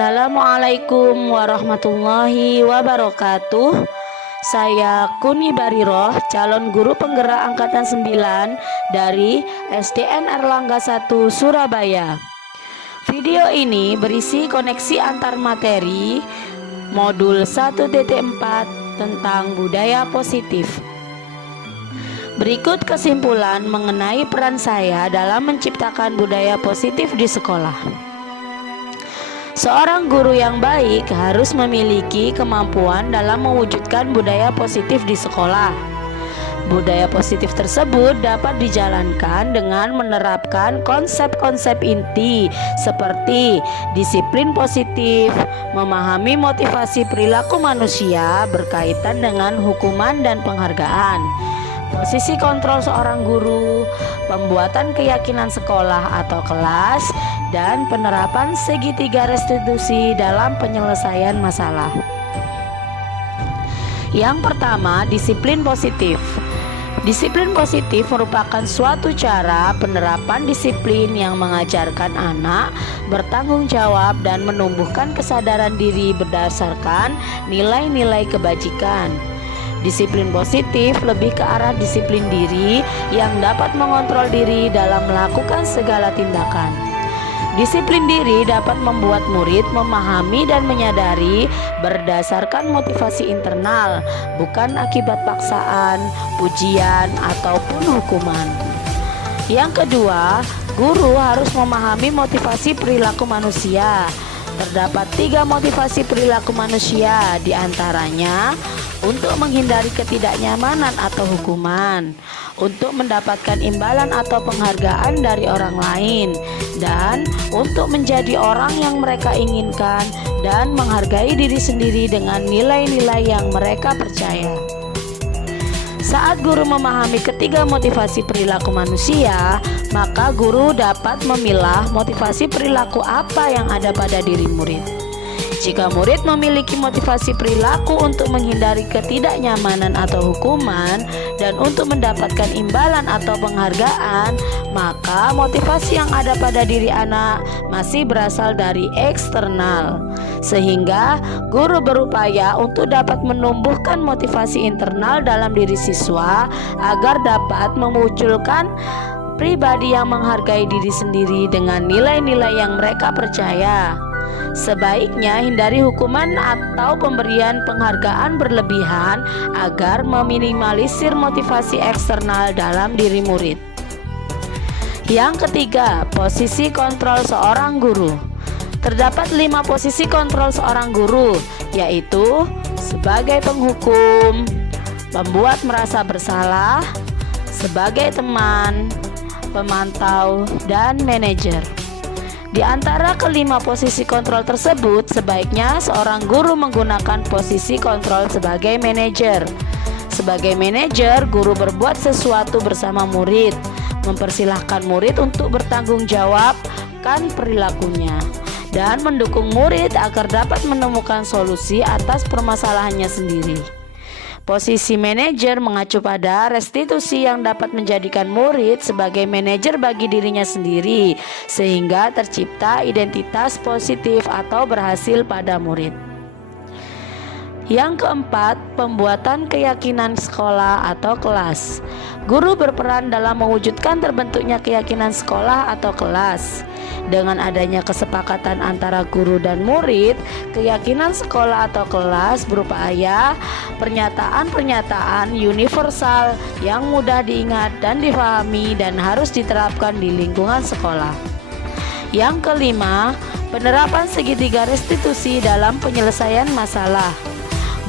Assalamualaikum warahmatullahi wabarakatuh. Saya Kuni Bariroh, calon guru penggerak angkatan 9 dari SDN Erlangga 1 Surabaya. Video ini berisi koneksi antar materi modul 1.4 tentang budaya positif. Berikut kesimpulan mengenai peran saya dalam menciptakan budaya positif di sekolah. Seorang guru yang baik harus memiliki kemampuan dalam mewujudkan budaya positif di sekolah. Budaya positif tersebut dapat dijalankan dengan menerapkan konsep-konsep inti seperti disiplin positif, memahami motivasi perilaku manusia berkaitan dengan hukuman dan penghargaan, posisi kontrol seorang guru, pembuatan keyakinan sekolah atau kelas, dan penerapan segitiga restitusi dalam penyelesaian masalah. Yang pertama, disiplin positif. Disiplin positif merupakan suatu cara penerapan disiplin yang mengajarkan anak bertanggung jawab dan menumbuhkan kesadaran diri berdasarkan nilai-nilai kebajikan. Disiplin positif lebih ke arah disiplin diri yang dapat mengontrol diri dalam melakukan segala tindakan. Disiplin diri dapat membuat murid memahami dan menyadari berdasarkan motivasi internal, bukan akibat paksaan, pujian, ataupun hukuman. Yang kedua, guru harus memahami motivasi perilaku manusia. Terdapat 3 motivasi perilaku manusia, diantaranya untuk menghindari ketidaknyamanan atau hukuman, untuk mendapatkan imbalan atau penghargaan dari orang lain, dan untuk menjadi orang yang mereka inginkan dan menghargai diri sendiri dengan nilai-nilai yang mereka percaya. Saat guru memahami ketiga motivasi perilaku manusia, maka guru dapat memilah motivasi perilaku apa yang ada pada diri murid. Jika murid memiliki motivasi perilaku untuk menghindari ketidaknyamanan atau hukuman dan untuk mendapatkan imbalan atau penghargaan, maka motivasi yang ada pada diri anak masih berasal dari eksternal. Sehingga guru berupaya untuk dapat menumbuhkan motivasi internal dalam diri siswa agar dapat memunculkan pribadi yang menghargai diri sendiri dengan nilai-nilai yang mereka percaya. Sebaiknya hindari hukuman atau pemberian penghargaan berlebihan agar meminimalisir motivasi eksternal dalam diri murid. Yang ketiga, posisi kontrol seorang guru. Terdapat 5 posisi kontrol seorang guru, yaitu sebagai penghukum, pembuat merasa bersalah, sebagai teman, pemantau, dan manajer. Di antara kelima posisi kontrol tersebut, sebaiknya seorang guru menggunakan posisi kontrol sebagai manajer. Sebagai manajer, guru berbuat sesuatu bersama murid, mempersilahkan murid untuk bertanggung jawabkan perilakunya, dan mendukung murid agar dapat menemukan solusi atas permasalahannya sendiri. Posisi manajer mengacu pada restitusi yang dapat menjadikan murid sebagai manajer bagi dirinya sendiri, sehingga tercipta identitas positif atau berhasil pada murid. Yang keempat, pembuatan keyakinan sekolah atau kelas. Guru berperan dalam mewujudkan terbentuknya keyakinan sekolah atau kelas. Dengan adanya kesepakatan antara guru dan murid, keyakinan sekolah atau kelas berupa pernyataan-pernyataan universal yang mudah diingat dan difahami dan harus diterapkan di lingkungan sekolah. Yang kelima, penerapan segitiga restitusi dalam penyelesaian masalah.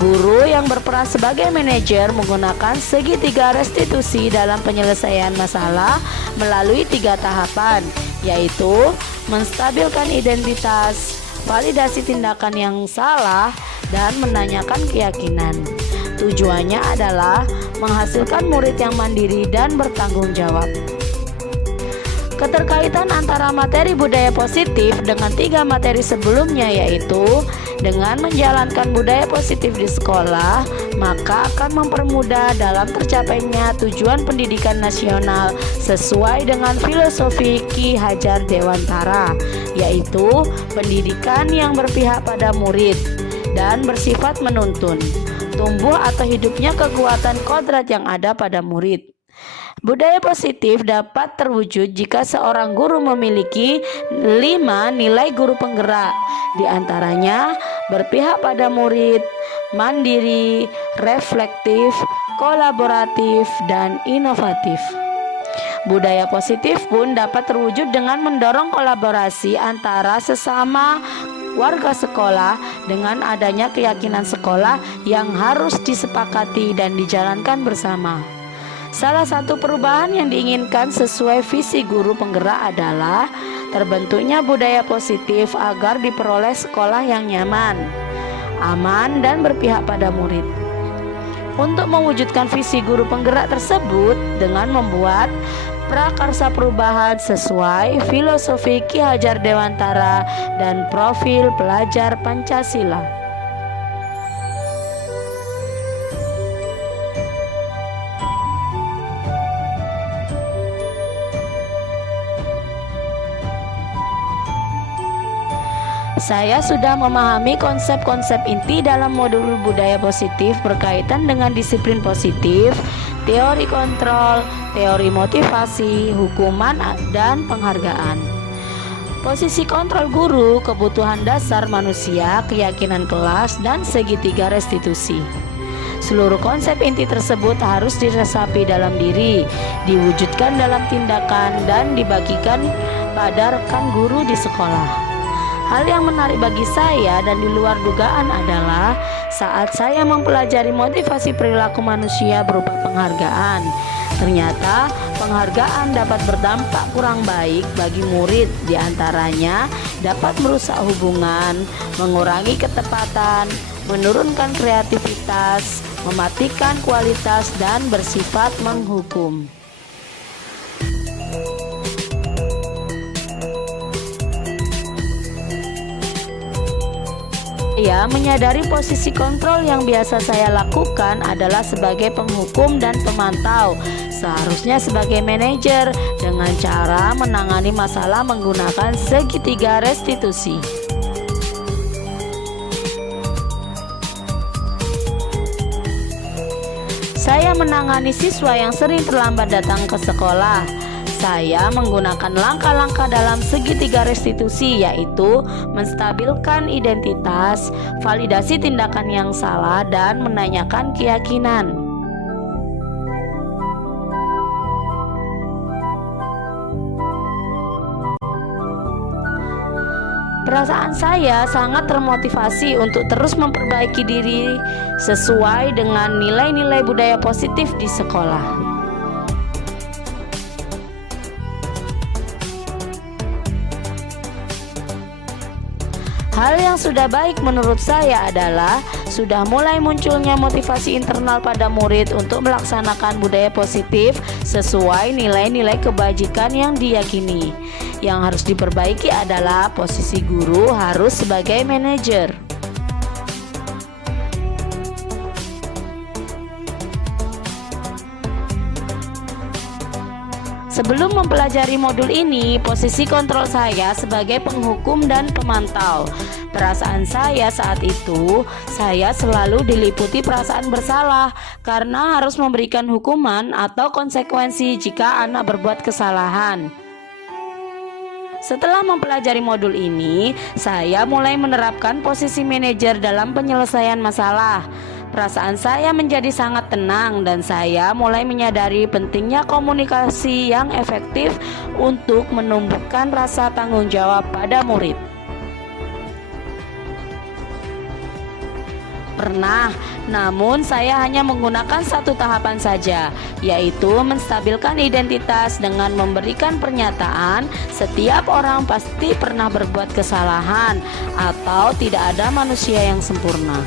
Guru yang berperan sebagai manajer menggunakan segitiga restitusi dalam penyelesaian masalah melalui 3 tahapan, yaitu menstabilkan identitas, validasi tindakan yang salah, dan menanyakan keyakinan. Tujuannya adalah menghasilkan murid yang mandiri dan bertanggung jawab. Keterkaitan antara materi budaya positif dengan 3 materi sebelumnya, yaitu dengan menjalankan budaya positif di sekolah, maka akan mempermudah dalam tercapainya tujuan pendidikan nasional sesuai dengan filosofi Ki Hajar Dewantara, yaitu pendidikan yang berpihak pada murid dan bersifat menuntun, tumbuh atau hidupnya kekuatan kodrat yang ada pada murid. Budaya positif dapat terwujud jika seorang guru memiliki 5 nilai guru penggerak, di antaranya berpihak pada murid, mandiri, reflektif, kolaboratif, dan inovatif. Budaya positif pun dapat terwujud dengan mendorong kolaborasi antara sesama warga sekolah dengan adanya keyakinan sekolah yang harus disepakati dan dijalankan bersama. Salah satu perubahan yang diinginkan sesuai visi guru penggerak adalah terbentuknya budaya positif agar diperoleh sekolah yang nyaman, aman, dan berpihak pada murid. Untuk mewujudkan visi guru penggerak tersebut dengan membuat prakarsa perubahan sesuai filosofi Ki Hajar Dewantara dan profil pelajar Pancasila. Saya sudah memahami konsep-konsep inti dalam modul budaya positif berkaitan dengan disiplin positif, teori kontrol, teori motivasi, hukuman, dan penghargaan. Posisi kontrol guru, kebutuhan dasar manusia, keyakinan kelas, dan segitiga restitusi. Seluruh konsep inti tersebut harus diresapi dalam diri, diwujudkan dalam tindakan, dan dibagikan pada rekan guru di sekolah. Hal yang menarik bagi saya dan di luar dugaan adalah saat saya mempelajari motivasi perilaku manusia berupa penghargaan. Ternyata penghargaan dapat berdampak kurang baik bagi murid, diantaranya dapat merusak hubungan, mengurangi ketepatan, menurunkan kreativitas, mematikan kualitas, dan bersifat menghukum. Saya menyadari posisi kontrol yang biasa saya lakukan adalah sebagai penghukum dan pemantau, seharusnya sebagai manajer dengan cara menangani masalah menggunakan segitiga restitusi. Saya menangani siswa yang sering terlambat datang ke sekolah. Saya menggunakan langkah-langkah dalam segitiga restitusi, yaitu menstabilkan identitas, validasi tindakan yang salah, dan menanyakan keyakinan. Perasaan saya sangat termotivasi untuk terus memperbaiki diri sesuai dengan nilai-nilai budaya positif di sekolah. Hal yang sudah baik menurut saya adalah sudah mulai munculnya motivasi internal pada murid untuk melaksanakan budaya positif sesuai nilai-nilai kebajikan yang diyakini. Yang harus diperbaiki adalah posisi guru harus sebagai manajer. Sebelum mempelajari modul ini, posisi kontrol saya sebagai penghukum dan pemantau. Perasaan saya saat itu, saya selalu diliputi perasaan bersalah karena harus memberikan hukuman atau konsekuensi jika anak berbuat kesalahan. Setelah mempelajari modul ini, saya mulai menerapkan posisi manajer dalam penyelesaian masalah. Perasaan saya menjadi sangat tenang dan saya mulai menyadari pentingnya komunikasi yang efektif untuk menumbuhkan rasa tanggung jawab pada murid. Pernah, namun saya hanya menggunakan satu tahapan saja, yaitu menstabilkan identitas dengan memberikan pernyataan setiap orang pasti pernah berbuat kesalahan atau tidak ada manusia yang sempurna.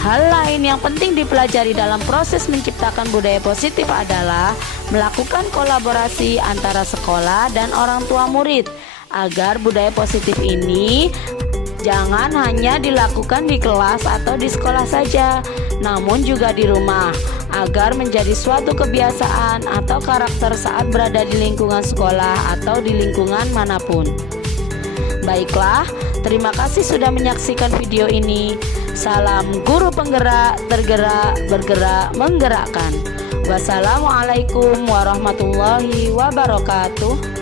Hal lain yang penting dipelajari dalam proses menciptakan budaya positif adalah melakukan kolaborasi antara sekolah dan orang tua murid agar budaya positif ini Jangan hanya dilakukan di kelas atau di sekolah saja, namun juga di rumah, agar menjadi suatu kebiasaan atau karakter saat berada di lingkungan sekolah atau di lingkungan manapun. Baiklah, terima kasih sudah menyaksikan video ini. Salam guru penggerak, tergerak, bergerak, menggerakkan. Wassalamualaikum warahmatullahi wabarakatuh.